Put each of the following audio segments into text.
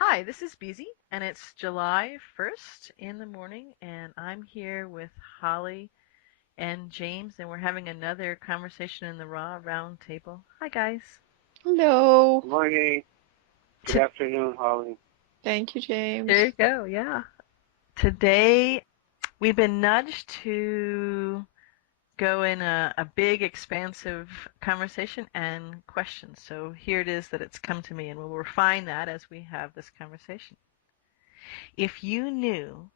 Hi, this is Beezy, and it's July 1st in the morning, and I'm here with Holly and James, and we're having another conversation in the Raw Roundtable. Hi, guys. Hello. Good morning. Good T- afternoon, Holly. Thank you, there James. you go, yeah. Today, we've been nudged to go in a big, expansive conversation and questions. So here it is that it's come to me, and we'll refine that as we have this conversation. If you knew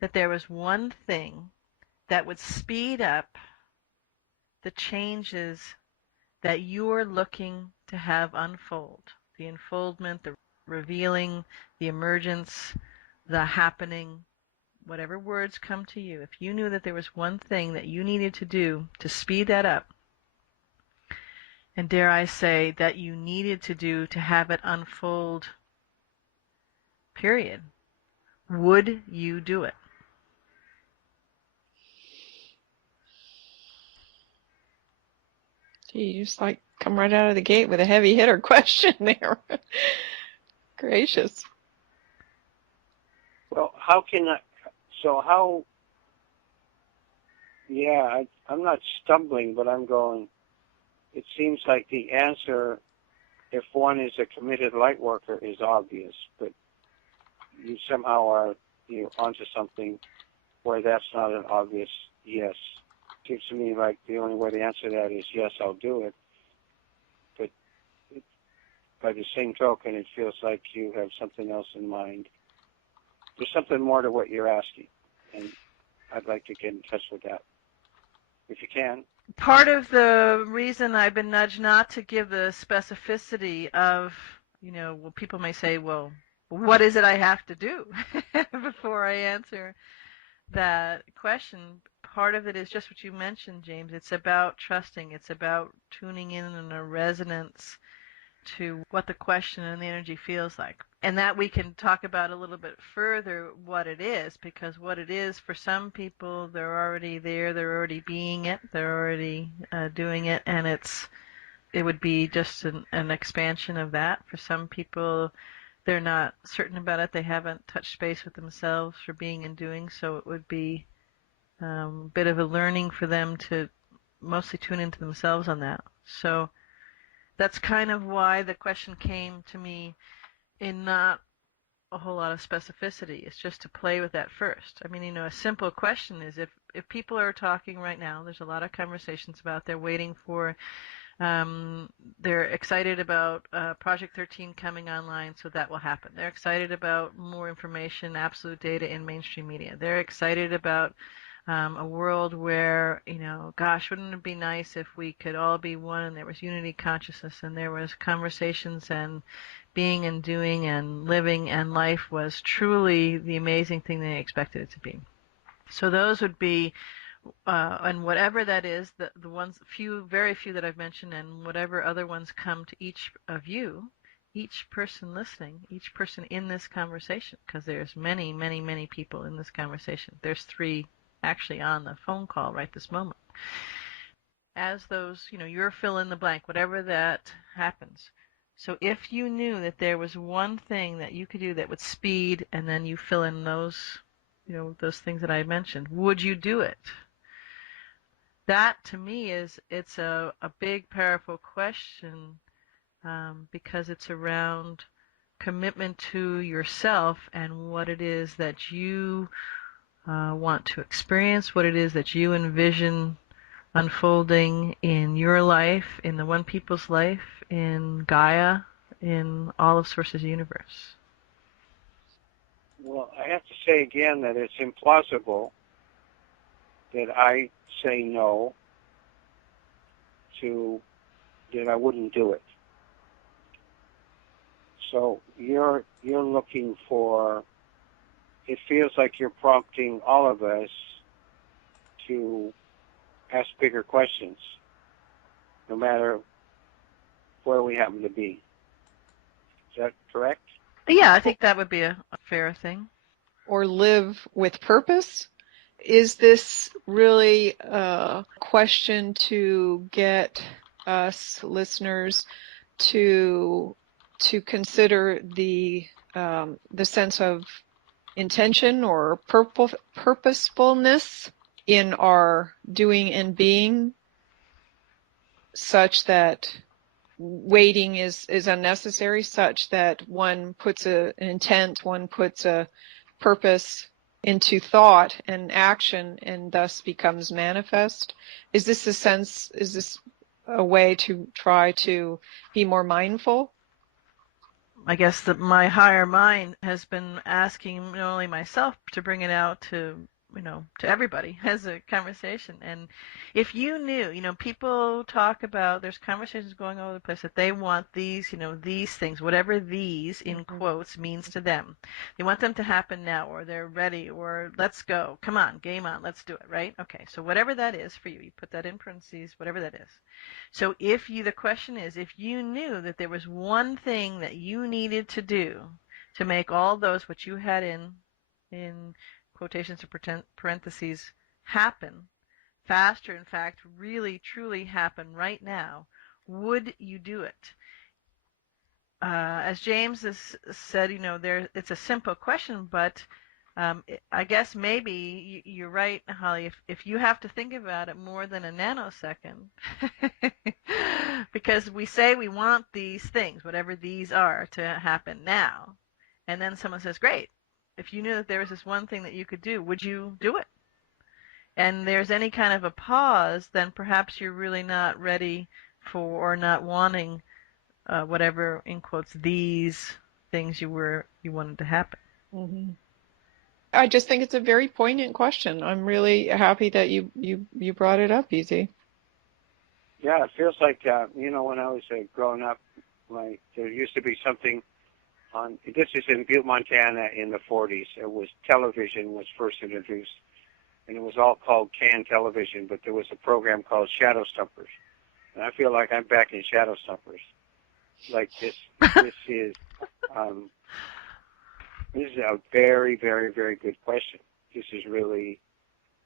that there was one thing that would speed up the changes that you're looking to have unfold. The unfoldment, the revealing, the emergence, the happening, whatever words come to you. If you knew that there was one thing that you needed to do to speed that up, and dare I say that you needed to do to have it unfold, period, would you do it? Gee, you just come right out of the gate with a heavy hitter question there. Gracious. Well, how can I? So how? Yeah, I'm not stumbling, but I'm going. It seems like the answer, if one is a committed light worker, is obvious, but you somehow are onto something where that's not an obvious yes. Seems to me like the only way to answer that is yes, I'll do it. But it, by the same token, it feels like you have something else in mind. There's something more to what you're asking, and I'd like to get in touch with that, if you can. Part of the reason I've been nudged not to give the specificity of, well, people may say, well, what is it I have to do before I answer that question? Part of it is just what you mentioned, James. It's about trusting. It's about tuning in a resonance to what the question and the energy feels like. And that we can talk about a little bit further what it is, because what it is for some people, they're already there, they're already being it, they're already doing it, and it would be just an expansion of that. For some people, they're not certain about it, they haven't touched space with themselves for being and doing, so it would be a bit of a learning for them to mostly tune into themselves on that. So that's kind of why the question came to me in not a whole lot of specificity. It's just to play with that first. I mean, a simple question is if people are talking right now, there's a lot of conversations about they're waiting for, they're excited about Project 13 coming online, so that will happen. They're excited about more information, absolute data in mainstream media. They're excited about a world where, gosh, wouldn't it be nice if we could all be one and there was unity consciousness and there was conversations and being and doing and living and life was truly the amazing thing they expected it to be. So those would be, and whatever that is, the ones, very few that I've mentioned, and whatever other ones come to each of you, each person listening, each person in this conversation, because there's many, many, many people in this conversation. There's 3 actually on the phone call right this moment. As those, your fill in the blank, whatever that happens. So if you knew that there was one thing that you could do that would speed, and then you fill in those, those things that I mentioned, would you do it? That to me it's a big, powerful question, because it's around commitment to yourself and what it is that you want to experience, what it is that you envision unfolding in your life, in the one people's life, in Gaia, in all of Source's universe. Well, I have to say again that it's implausible that I say no to that I wouldn't do it. So you're looking for. It feels like you're prompting all of us to ask bigger questions, no matter where we happen to be. Is that correct? Yeah, I think that would be a fair thing. Or live with purpose? Is this really a question to get us listeners to consider the the sense of intention or purposefulness in our doing and being, such that waiting is unnecessary, such that one puts an intent, one puts a purpose into thought and action and thus becomes manifest? Is this a way to try to be more mindful? I guess that my higher mind has been asking not only myself to bring it out to, to everybody as a conversation. And if you knew, people talk about, there's conversations going all over the place that they want these, these things, whatever these in quotes means to them. They want them to happen now, or they're ready, or let's go. Come on, game on, let's do it, right? Okay, so whatever that is for you, you put that in parentheses, whatever that is. So the question is, if you knew that there was one thing that you needed to do to make all those, what you had in quotations or parentheses, happen faster, in fact, really, truly happen right now, would you do it? As James has said, it's a simple question, but I guess maybe you're right, Holly. If you have to think about it more than a nanosecond, because we say we want these things, whatever these are, to happen now, and then someone says, "Great, if you knew that there was this one thing that you could do, would you do it?" And there's any kind of a pause, then perhaps you're really not ready for, or not wanting, whatever in quotes these things you wanted to happen. Mm-hmm. I just think it's a very poignant question. I'm really happy that you brought it up, Easy. Yeah, it feels like when I was growing up, there used to be something on. This is in Butte, Montana, in the 40s. It was television was first introduced, and it was all called canned television. But there was a program called Shadow Stumpers, and I feel like I'm back in Shadow Stumpers. Like this is this is a very, very, very good question. This is really,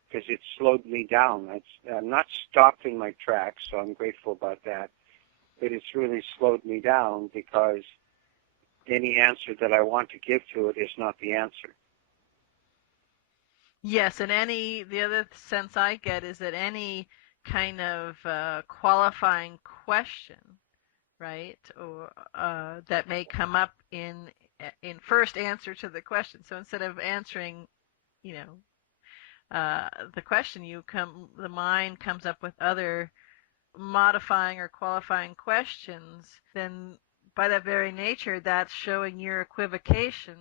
because it slowed me down. I'm not stopped in my tracks, so I'm grateful about that. But it's really slowed me down because any answer that I want to give to it is not the answer. Yes, and the other sense I get is that any kind of qualifying question, right, or that may come up in first answer to the question. So instead of answering, the question, the mind comes up with other modifying or qualifying questions. Then by that very nature, that's showing your equivocation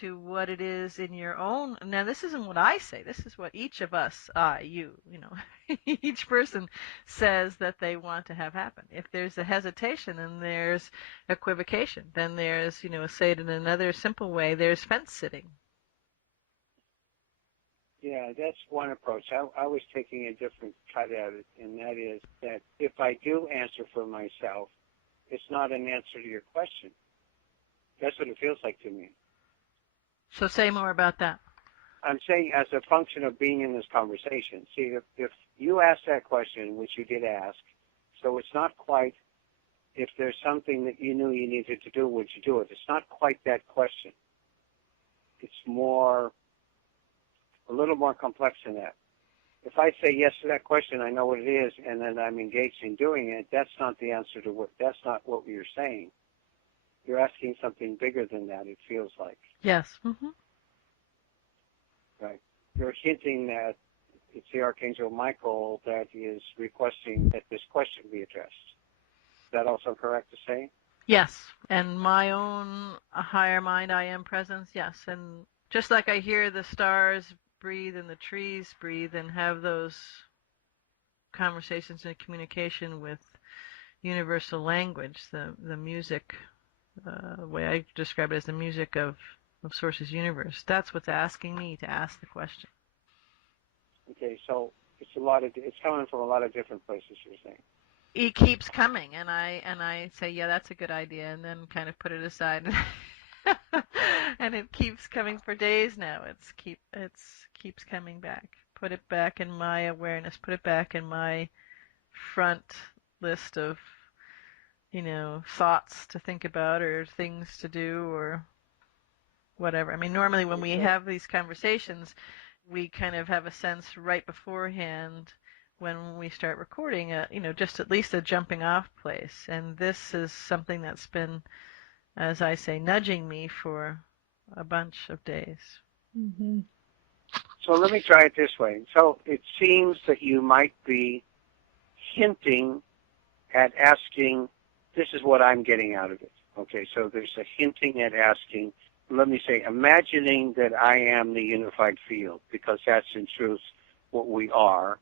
to what it is in your own. Now, this isn't what I say. This is what each of us, each person says that they want to have happen. If there's a hesitation and there's equivocation, then there's, say it in another simple way, there's fence sitting. Yeah, that's one approach. I was taking a different cut at it, and that is that if I do answer for myself, it's not an answer to your question. That's what it feels like to me. So say more about that. I'm saying as a function of being in this conversation. See, if you asked that question, which you did ask, so it's not quite, if there's something that you knew you needed to do, would you do it? It's not quite that question. It's a little more complex than that. If I say yes to that question, I know what it is, and then I'm engaged in doing it, that's not the answer to that's not what you're saying. You're asking something bigger than that, it feels like. Yes. Mm-hmm. Right. You're hinting that it's the Archangel Michael that is requesting that this question be addressed. Is that also correct to say? Yes. And my own higher mind, I am presence, yes. And just like I hear the stars breathe and the trees breathe and have those conversations and communication with universal language, the music, the way I describe it as the music of Source's universe, that's what's asking me to ask the question. Okay, so it's coming from a lot of different places, you're saying. It keeps coming, and I say, yeah, that's a good idea, and then kind of put it aside, and it keeps coming for days now. It's keeps coming back. Put it back in my awareness. Put it back in my front list of, thoughts to think about or things to do or whatever. I mean, normally when we Okay. have these conversations, we kind of have a sense right beforehand when we start recording, just at least a jumping off place. And this is something that's been, as I say, nudging me for a bunch of days. Mm-hmm. So let me try it this way. So it seems that you might be hinting at asking, this is what I'm getting out of it. Okay, so there's a hinting at asking, let me say, imagining that I am the unified field, because that's in truth what we are,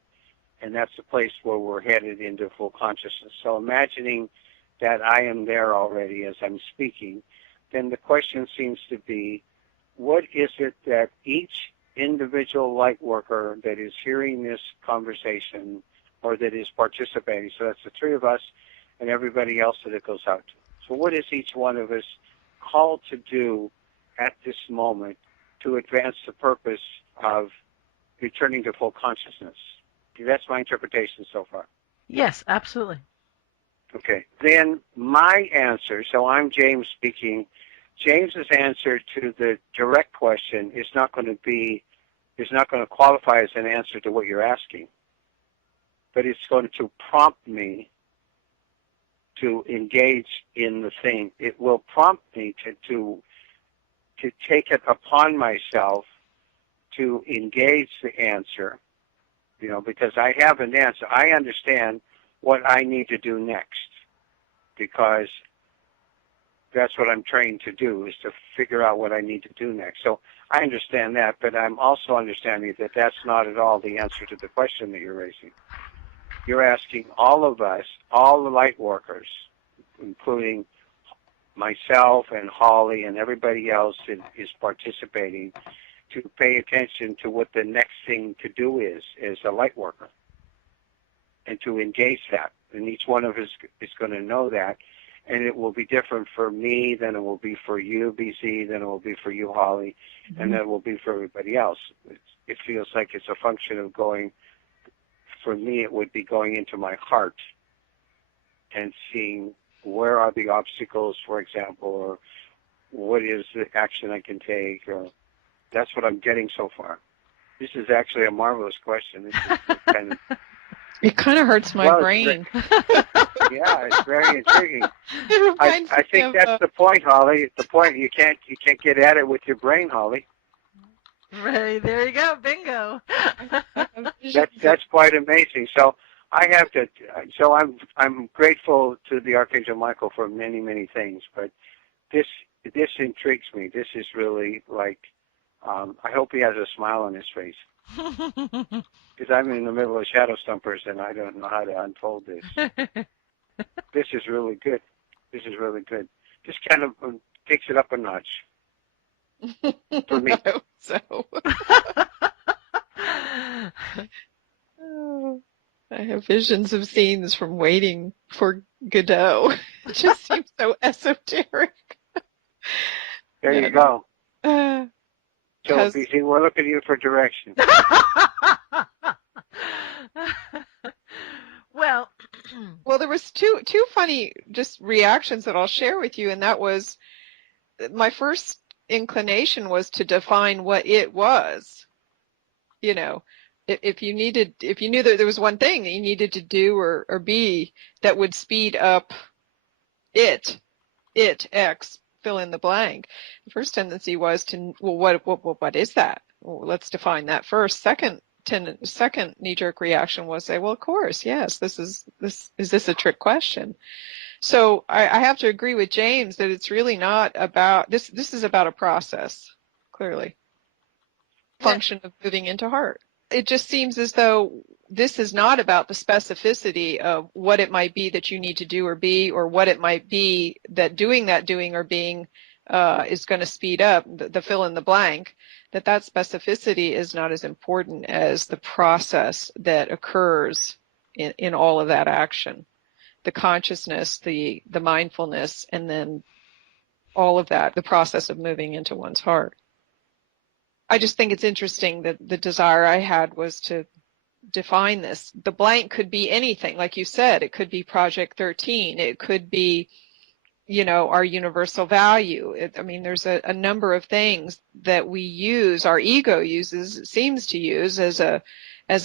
and that's the place where we're headed into full consciousness. So imagining that I am there already as I'm speaking, then the question seems to be, what is it that each individual light worker that is hearing this conversation or that is participating, so that's the three of us and everybody else that it goes out to. So what is each one of us called to do at this moment to advance the purpose of returning to full consciousness? That's my interpretation so far. Yes, absolutely. Okay. Then my answer, so I'm James speaking, James's answer to the direct question is not going to qualify as an answer to what you're asking, but it's going to prompt me to engage in the thing. It will prompt me to take it upon myself to engage the answer, because I have an answer. I understand what I need to do next, because that's what I'm trained to do, is to figure out what I need to do next. So I understand that, but I'm also understanding that that's not at all the answer to the question that you're raising. You're asking all of us, all the light workers, including myself and Holly and everybody else that is participating, to pay attention to what the next thing to do is as a light worker, and to engage that. And each one of us is going to know that, and it will be different for me than it will be for you, BC, than it will be for you, Holly, and then it will be for everybody else. It feels like it's a function of going, for me it would be going into my heart and seeing where are the obstacles, for example, or what is the action I can take, or that's what I'm getting so far. This is actually a marvelous question. This is kind of, It kind of hurts my brain. Yeah, it's very intriguing. I think that's the point, Holly. The point, you can't get at it with your brain, Holly. Right, there you go, bingo. That's quite amazing. So I have to. So I'm grateful to the Archangel Michael for many, many things, but this intrigues me. This is really like. I hope he has a smile on his face, because I'm in the middle of shadow stumpers and I don't know how to unfold this. This is really good. This is really good. Just kind of takes it up a notch for me. I hope so. I have visions of scenes from Waiting for Godot. It just seems so esoteric. There you go. So, Because- BC, we're looking at you for direction. Well, there was two funny just reactions that I'll share with you, and that was my first inclination was to define what it was. If you knew that there was one thing that you needed to do or be that would speed up it X, fill in the blank. The first tendency was to, what is that? Well, let's define that first. Second knee-jerk reaction was say, well, of course, yes, is this a trick question? So I have to agree with James that it's really not about, this is about a process, clearly. Function of moving into heart. It just seems as though this is not about the specificity of what it might be that you need to do or be, or what it might be that doing or being is going to speed up, the fill in the blank, that specificity is not as important as the process that occurs in all of that action. The consciousness, the mindfulness, and then all of that, the process of moving into one's heart. I just think it's interesting that the desire I had was to define this. The blank could be anything, like you said. It could be Project 13. It could be our universal value. I mean, there's a number of things that we use, our ego seems to use as a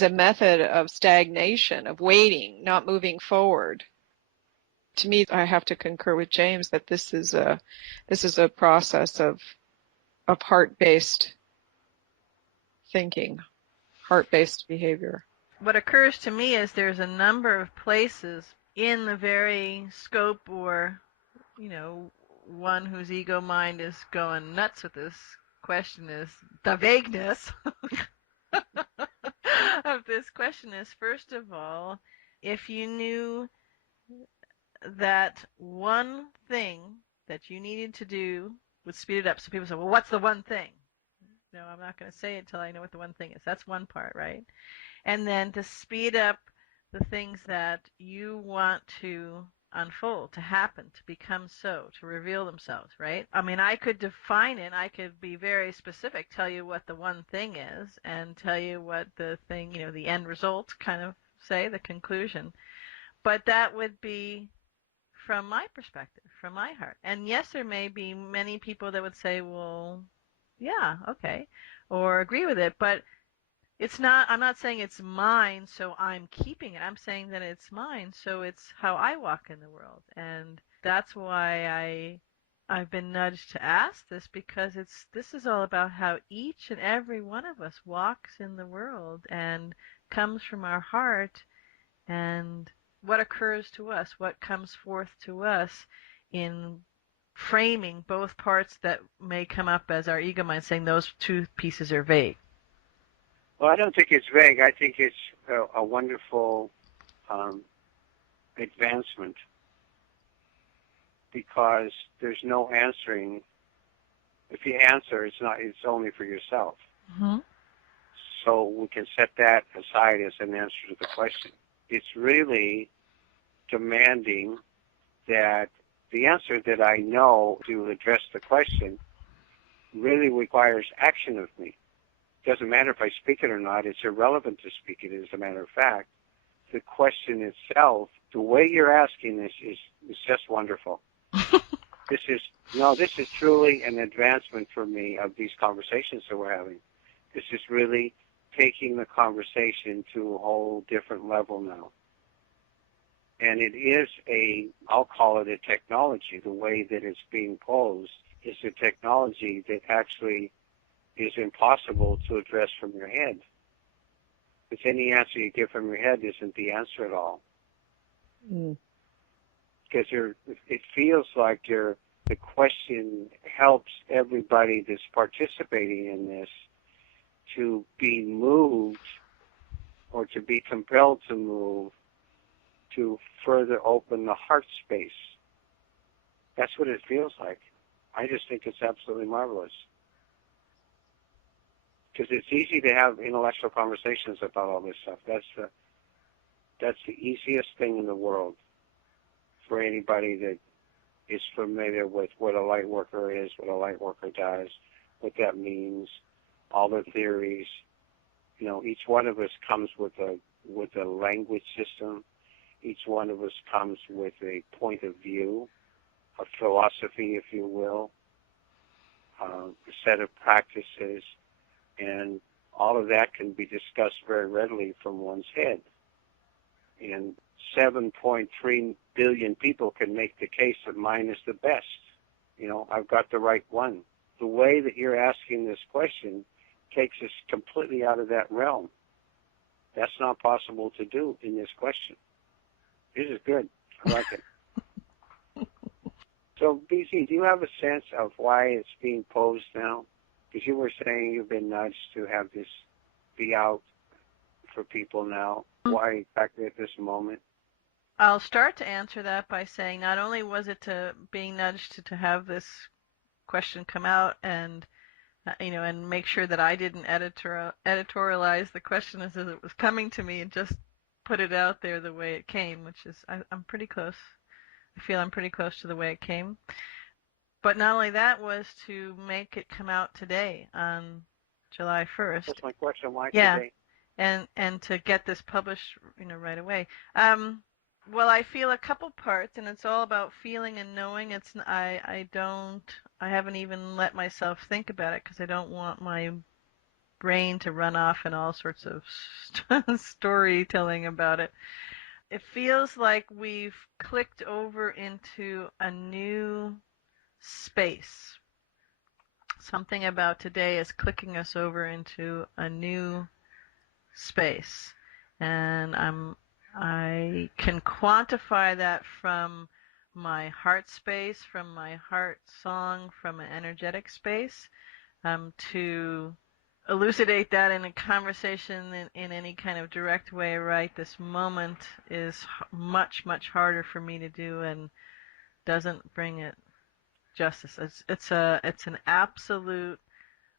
method of stagnation, of waiting, not moving forward. To me, I have to concur with James that this is a process of heart-based thinking, heart-based behavior. What occurs to me is there's a number of places in the very scope, or one whose ego mind is going nuts with this question, is the vagueness of this question is, first of all, if you knew that one thing that you needed to do would speed it up. So people say, well, what's the one thing? No, I'm not going to say it until I know what the one thing is. That's one part, right? And then to speed up the things that you want to unfold, to happen, to become so, to reveal themselves, right? I mean, I could define it. I could be very specific, tell you what the one thing is, and tell you what the thing, the end result, kind of say, the conclusion. But that would be from my perspective, from my heart. And yes, there may be many people that would say, well, yeah, okay, or agree with it, but I'm not saying it's mine, so I'm keeping it. I'm saying that it's mine, so it's how I walk in the world. And that's why I've been nudged to ask this, because this is all about how each and every one of us walks in the world and comes from our heart, and what occurs to us, what comes forth to us in framing both parts that may come up as our ego mind, saying those two pieces are vague. Well, I don't think it's vague. I think it's a wonderful advancement, because there's no answering. If you answer, it's only for yourself. Mm-hmm. So we can set that aside as an answer to the question. It's really demanding that the answer that I know to address the question really requires action of me. It doesn't matter if I speak it or not. It's irrelevant to speak it, as a matter of fact. The question itself, the way you're asking this is just wonderful. This is truly an advancement for me of these conversations that we're having. This is really taking the conversation to a whole different level now. And it is I'll call it a technology. The way that it's being posed is a technology that actually is impossible to address from your head. Because any answer you give from your head isn't the answer at all. Because it feels like the question helps everybody that's participating in this to be moved, or to be compelled to move, to further open the heart space. That's what it feels like. I just think it's absolutely marvelous. Because it's easy to have intellectual conversations about all this stuff. That's the easiest thing in the world for anybody that is familiar with what a light worker is, what a light worker does, what that means, all the theories. Each one of us comes with a language system. Each one of us comes with a point of view, a philosophy, if you will, a set of practices, and all of that can be discussed very readily from one's head. And 7.3 billion people can make the case that mine is the best. I've got the right one. The way that you're asking this question takes us completely out of that realm. That's not possible to do in this question. This is good. I like it. So, BC, do you have a sense of why it's being posed now? Because you were saying you've been nudged to have this be out for people now. Why exactly at this moment? I'll start to answer that by saying not only was it being nudged to have this question come out, and and make sure that I didn't editorialize the question as it was coming to me, and just put it out there the way it came, which is I'm pretty close. I feel I'm pretty close to the way it came. But not only that, was to make it come out today on July 1st. That's my question. Why yeah. today? And to get this published, right away. Well, I feel a couple parts, and it's all about feeling and knowing. I haven't even let myself think about it because I don't want my brain to run off in all sorts of storytelling about it. It feels like we've clicked over into a new space. Something about today is clicking us over into a new space. And I can quantify that from my heart space, from my heart song, from an energetic space, to elucidate that in a conversation in any kind of direct way right this moment is much, much harder for me to do and doesn't bring it justice. It's an absolute,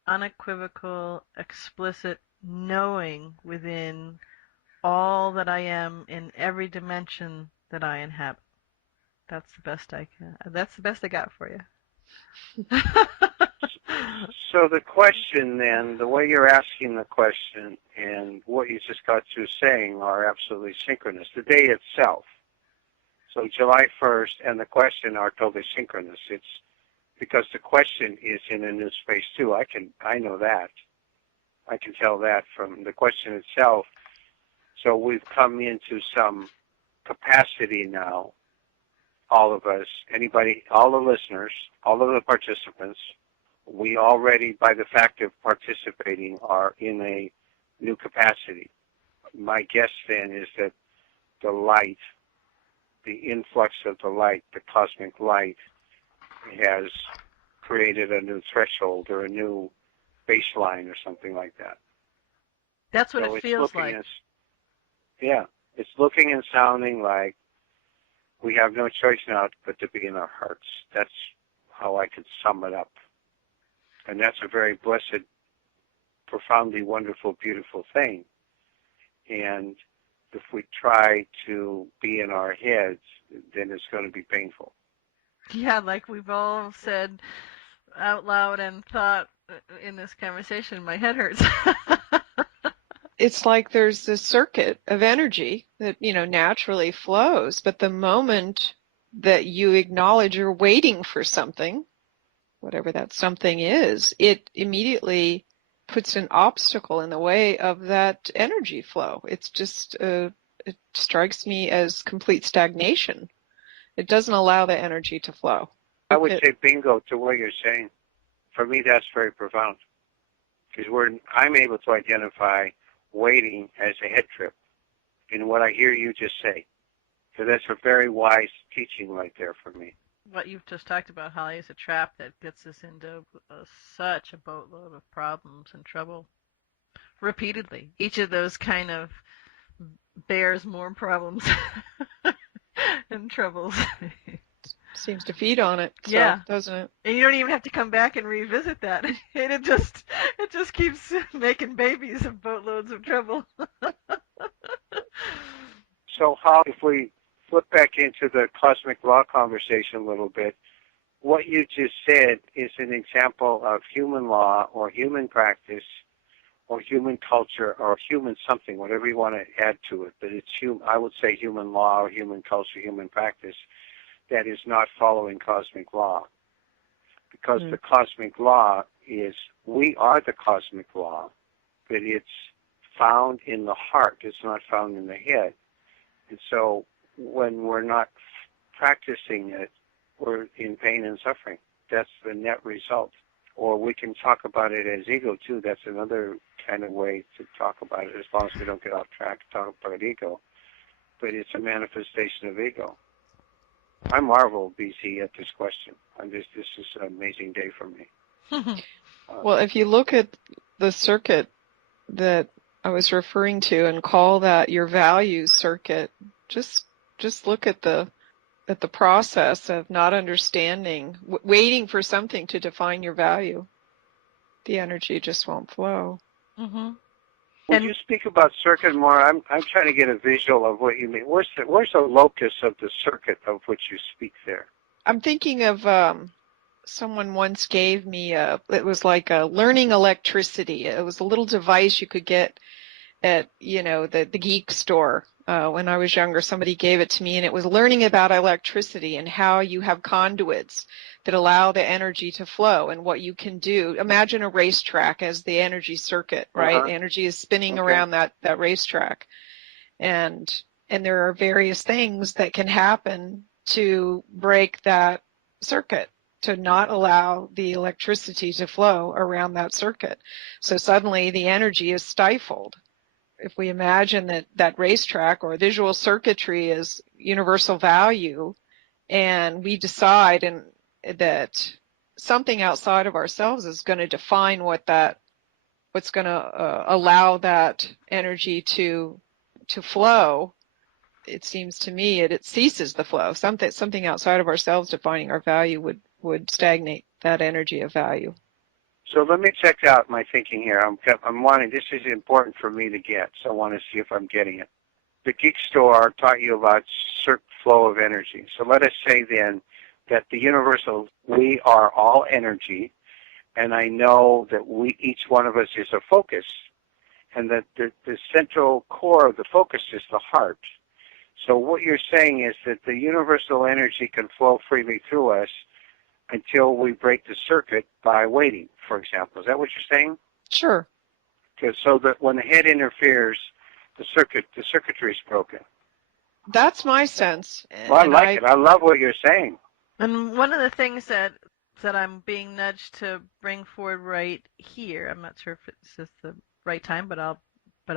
unequivocal, explicit knowing within all that I am in every dimension that I inhabit. That's the best I can. That's the best I got for you. So the question then, the way you're asking the question and what you just got through saying are absolutely synchronous. The day itself, so July 1st, and the question are totally synchronous. It's because the question is in a new space too. I know that. I can tell that from the question itself. So we've come into some capacity now, all of us, anybody, all the listeners, all of the participants, we already, by the fact of participating, are in a new capacity. My guess then is that the light, the influx of the light, the cosmic light, has created a new threshold or a new baseline or something like that. That's what So it feels like. It's looking and sounding like we have no choice now but to be in our hearts. That's how I could sum it up. And that's a very blessed, profoundly wonderful, beautiful thing. And if we try to be in our heads, then it's going to be painful. Yeah, like we've all said out loud and thought in this conversation, my head hurts. It's like there's this circuit of energy that, naturally flows, but the moment that you acknowledge you're waiting for something, whatever that something is, it immediately puts an obstacle in the way of that energy flow. It's just, it strikes me as complete stagnation. It doesn't allow the energy to flow. I would say bingo to what you're saying. For me, that's very profound. Because I'm able to identify waiting as a head trip in what I hear you just say. So that's a very wise teaching right there for me. What you've just talked about, Holly, is a trap that gets us into such a boatload of problems and trouble repeatedly. Each of those kind of bears more problems and troubles. Seems to feed on it, so, yeah, doesn't it? And you don't even have to come back and revisit that. And it just keeps making babies of boatloads of trouble. So how, if we flip back into the cosmic law conversation a little bit, what you just said is an example of human law or human practice or human culture or human something, whatever you want to add to it. But it's I would say human law or human culture, human practice that is not following cosmic law. Because the cosmic law is, we are the cosmic law, but it's found in the heart. It's not found in the head. And so when we're not practicing it, we're in pain and suffering. That's the net result. Or we can talk about it as ego, too. That's another kind of way to talk about it, as long as we don't get off track to talk about ego. But it's a manifestation of ego. I marvel, BC, at this question. This is an amazing day for me. Well, if you look at the circuit that I was referring to and call that your values circuit, just look at the process of not understanding, waiting for something to define your value. The energy just won't flow. Mm-hmm. Would you speak about circuit more? I'm trying to get a visual of what you mean. Where's the locus of the circuit of which you speak there? I'm thinking of someone once gave me it was like a learning electricity. It was a little device you could get at the geek store, When I was younger, somebody gave it to me, and it was learning about electricity and how you have conduits that allow the energy to flow and what you can do. Imagine a racetrack as the energy circuit, right? The energy is spinning around that racetrack. And there are various things that can happen to break that circuit, to not allow the electricity to flow around that circuit. So suddenly the energy is stifled. If we imagine that racetrack or visual circuitry is universal value, and we decide that something outside of ourselves is going to define what's going to allow that energy to flow, it seems to me it ceases the flow. Something outside of ourselves defining our value would stagnate that energy of value. So let me check out my thinking here. I'm wanting, this is important for me to get, so I want to see if I'm getting it. The Geek Store taught you about flow of energy. So let us say then that the universal, we are all energy, and I know that each one of us is a focus, and that the central core of the focus is the heart. So what you're saying is that the universal energy can flow freely through us until we break the circuit by waiting, for example. Is that what you're saying? Sure. So that when the head interferes, the circuitry is broken. That's my sense. Well, I like it. I love what you're saying. And one of the things that I'm being nudged to bring forward right here, I'm not sure if it's just the right time, but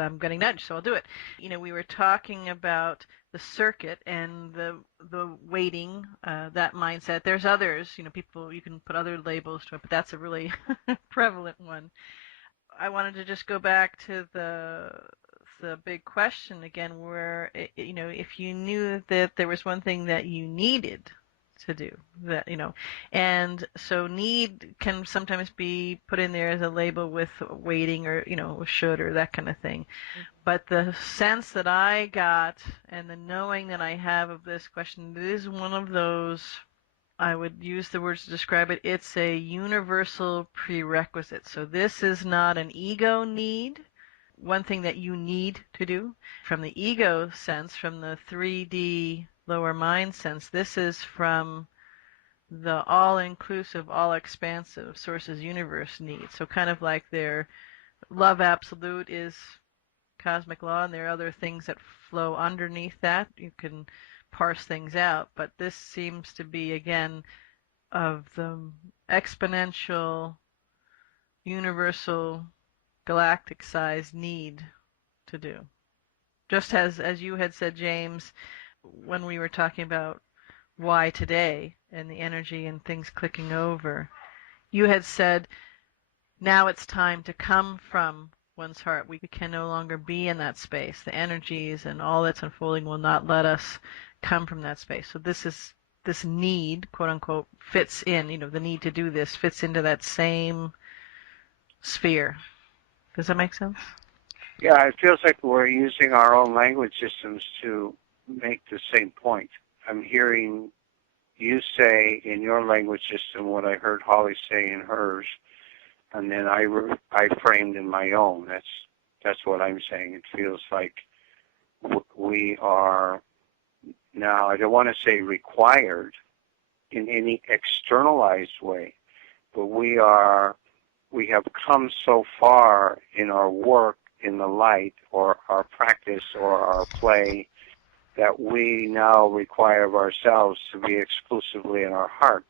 I'm getting nudged, so I'll do it. We were talking about the circuit and the waiting, that mindset. There's others, people, you can put other labels to it, but that's a really prevalent one. I wanted to just go back to the big question again, where, if you knew that there was one thing that you needed to do, that, and so need can sometimes be put in there as a label with waiting or, should or that kind of thing. But the sense that I got and the knowing that I have of this question, it is one of those, I would use the words to describe it, it's a universal prerequisite. So this is not an ego need, one thing that you need to do. From the ego sense, from the 3D lower mind sense, this is from the all-inclusive, all-expansive sources universe need. So kind of like their love absolute is cosmic law, and there are other things that flow underneath that. You can parse things out, but this seems to be, again, of the exponential, universal, galactic size need to do. Just as you had said, James, when we were talking about why today and the energy and things clicking over, you had said, now it's time to come from one's heart. We can no longer be in that space. The energies and all that's unfolding will not let us come from that space. So this need, quote unquote, fits in, the need to do this fits into that same sphere. Does that make sense? Yeah, it feels like we're using our own language systems to make the same point. I'm hearing you say in your language system what I heard Holly say in hers, and then I framed in my own. That's what I'm saying. It feels like we are now, I don't want to say required in any externalized way, but we have come so far in our work in the light or our practice or our play that we now require of ourselves to be exclusively in our hearts.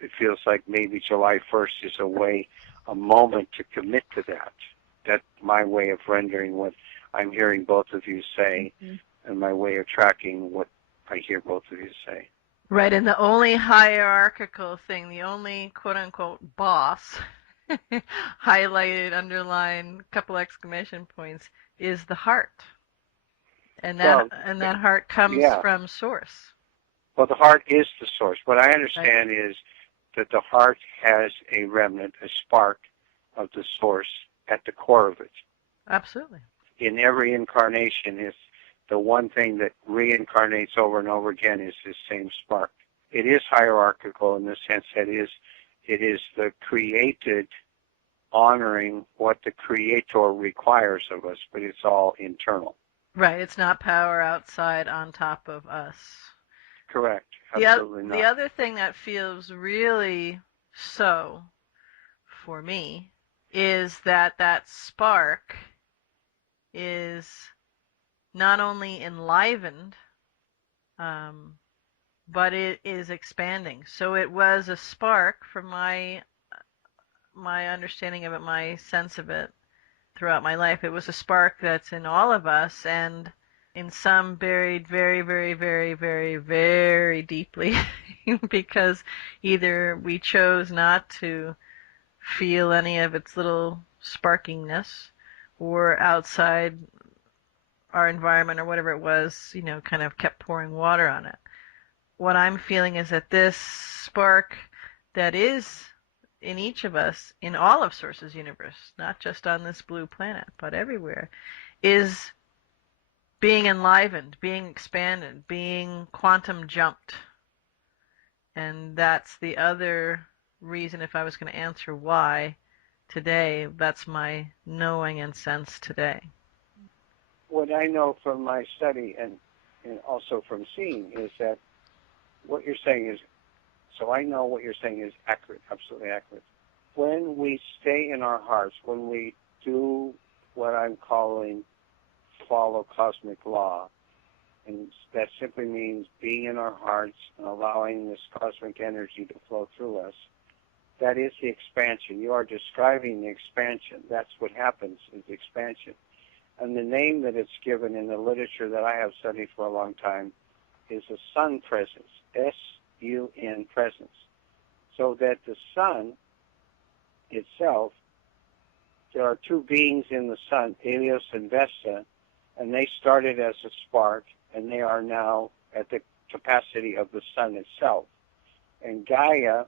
It feels like maybe July 1st is a moment to commit to that. That's my way of rendering what I'm hearing both of you say, and my way of tracking what I hear both of you say. Right, and the only hierarchical thing, the only quote-unquote boss, highlighted, underlined, couple exclamation points, is the heart. And that heart comes from source. Well, the heart is the source. What I understand is that the heart has a remnant, a spark of the source at the core of it. Absolutely. In every incarnation, it's the one thing that reincarnates over and over again is this same spark. It is hierarchical in the sense that it is the created honoring what the Creator requires of us, but it's all internal. Right. It's not power outside on top of us. Correct. The, Absolutely the not. other thing that feels really so for me is that spark is not only enlivened, um, but it is expanding. So it was a spark from my understanding of it, my sense of it throughout my life. It was a spark that's in all of us, and in some buried very, very, very, very, very deeply because either we chose not to feel any of its little sparkiness, or outside our environment or whatever it was, kind of kept pouring water on it. What I'm feeling is that this spark that is in each of us, in all of Source's universe, not just on this blue planet, but everywhere, is being enlivened, being expanded, being quantum jumped. And that's the other reason, if I was going to answer why today, that's my knowing and sense today. What I know from my study and also from seeing is that what you're saying is, so I know what you're saying is accurate, absolutely accurate. When we stay in our hearts, when we do what I'm calling follow cosmic law, and that simply means being in our hearts and allowing this cosmic energy to flow through us, that is the expansion. You are describing the expansion. That's what happens, is expansion. And the name that it's given in the literature that I have studied for a long time is a sun presence, S-U-N presence. So that the sun itself, there are two beings in the sun, Helios and Vesta, and they started as a spark, and they are now at the capacity of the sun itself. And Gaia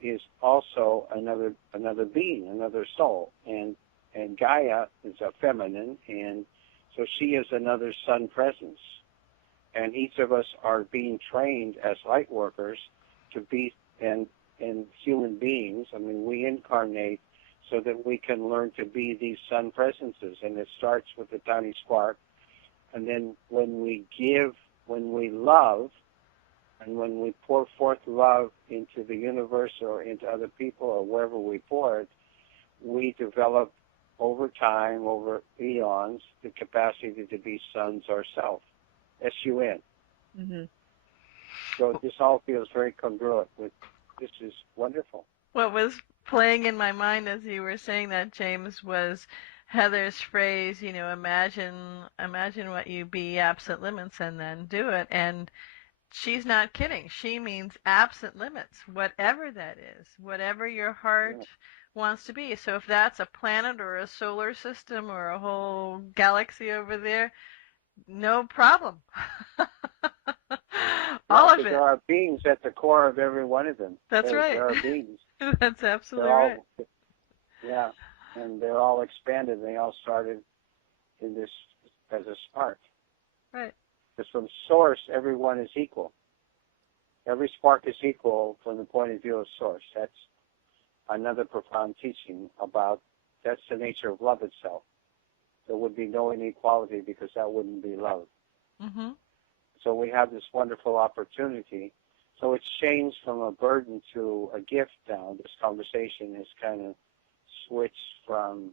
is also another being, another soul, and Gaia is a feminine, and so she is another sun presence. And each of us are being trained as light workers to be and human beings. I mean, we incarnate so that we can learn to be these sun presences, and it starts with the tiny spark. And then when we give, when we love, and when we pour forth love into the universe or into other people or wherever we pour it, we develop over time, over eons, the capacity to be suns ourselves. S-U-N. Mm-hmm. So this all feels very congruent with, this is wonderful. What was playing in my mind as you were saying that, James, was Heather's phrase, imagine what you be, absent limits, and then do it. And she's not kidding. She means absent limits, whatever that is, whatever your heart wants to be. So if that's a planet or a solar system or a whole galaxy over there, no problem. All of it. There are beings at the core of every one of them. That's right. There are beings. That's absolutely right. Yeah, and they're all expanded. They all started in this as a spark. Right. Because from source, everyone is equal. Every spark is equal from the point of view of source. That's another profound teaching about, that's the nature of love itself. There would be no inequality because that wouldn't be love. Mm-hmm. So we have this wonderful opportunity. So it's changed from a burden to a gift now. This conversation is kind of switched from,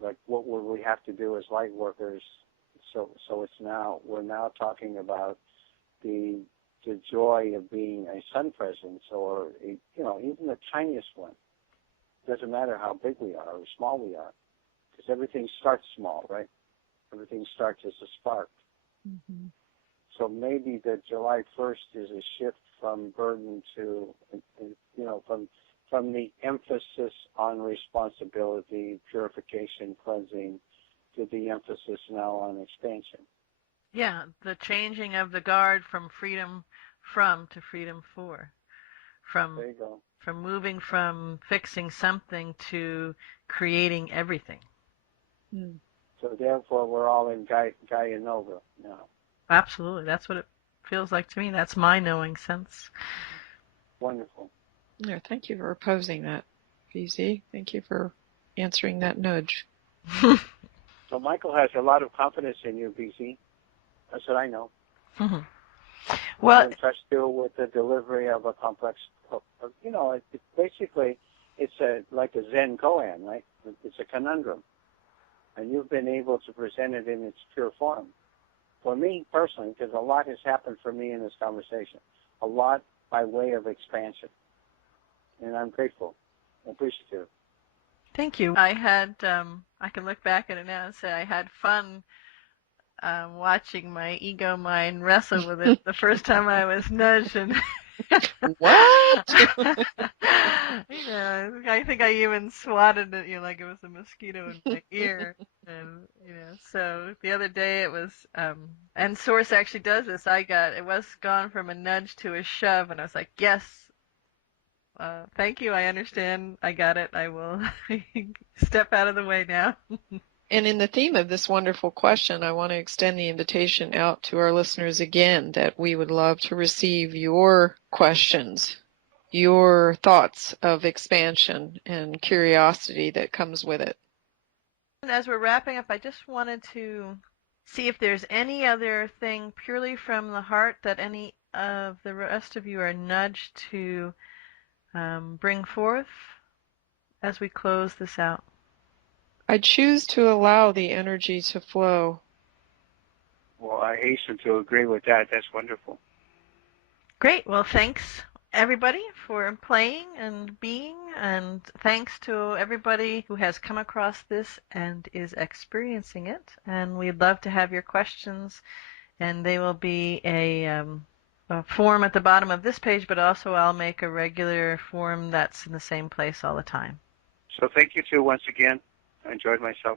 like, what would we have to do as light workers. So it's now, we're now talking about the joy of being a sun presence, or even the tiniest one. It doesn't matter how big we are or small we are, because everything starts small, right? Everything starts as a spark. Mm-hmm. So maybe the July 1st is a shift from burden to, from the emphasis on responsibility, purification, cleansing, to the emphasis now on expansion. Yeah, the changing of the guard from freedom from to freedom for. There you go. From moving from fixing something to creating everything. Mm. So therefore, we're all in Gaia Nova now. Absolutely. That's what it feels like to me. That's my knowing sense. Wonderful. Yeah, thank you for opposing that, VZ. Thank you for answering that nudge. So Michael has a lot of confidence in you, BC. That's what I know. Well, And trust you with the delivery of a complex, basically, it's like a Zen koan, right? It's a conundrum. And you've been able to present it in its pure form. For me, personally, because a lot has happened for me in this conversation. A lot by way of expansion. And I'm grateful and appreciative. thank you. I had, I can look back at it now and say I had fun watching my ego mind wrestle with it the first time I was nudged. And What? I think I even swatted it, like it was a mosquito in my ear. And, so the other day it was, and Source actually does this. It was gone from a nudge to a shove, and I was like, yes, thank you, I understand, I got it, I will step out of the way now. And in the theme of this wonderful question, I want to extend the invitation out to our listeners again that we would love to receive your questions, your thoughts of expansion and curiosity that comes with it. And as we're wrapping up, I just wanted to see if there's any other thing purely from the heart that any of the rest of you are nudged to bring forth as we close this out. I choose to allow the energy to flow. Well, I hasten to agree with that. That's wonderful. Great. Well, thanks everybody for playing and being, and thanks to everybody who has come across this and is experiencing it. And we'd love to have your questions, and they will be a form at the bottom of this page, but also I'll make a regular form that's in the same place all the time. So thank you, too, once again. I enjoyed myself.